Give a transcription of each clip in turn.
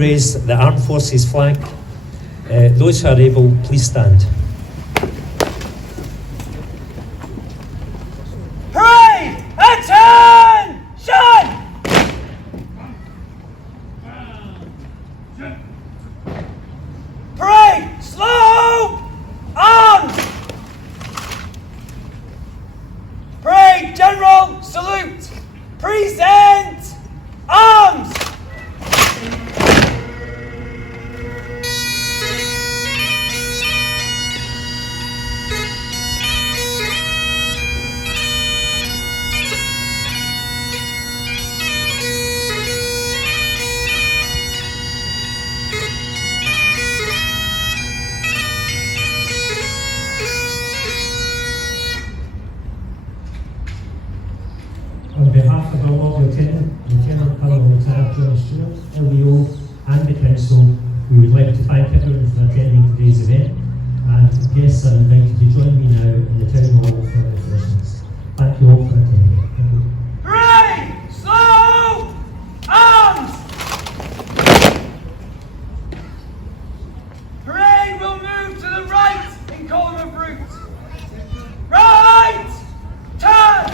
Raise the Armed Forces flag. Those who are able, please stand. Parade! Attention! Parade! Slope! Arms! Parade! General! Salute! Present! Arms! On behalf of our Lord Lieutenant Colonel Retired John Stewart, LEO and the Council, we would like to thank everyone for attending today's event, and guests are invited to join me now in the Town Hall for refreshments. Thank you all for attending. Thank you. Parade! Slow! Arms! Parade will move to the right in column of route. Right! Turn!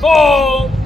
Fall!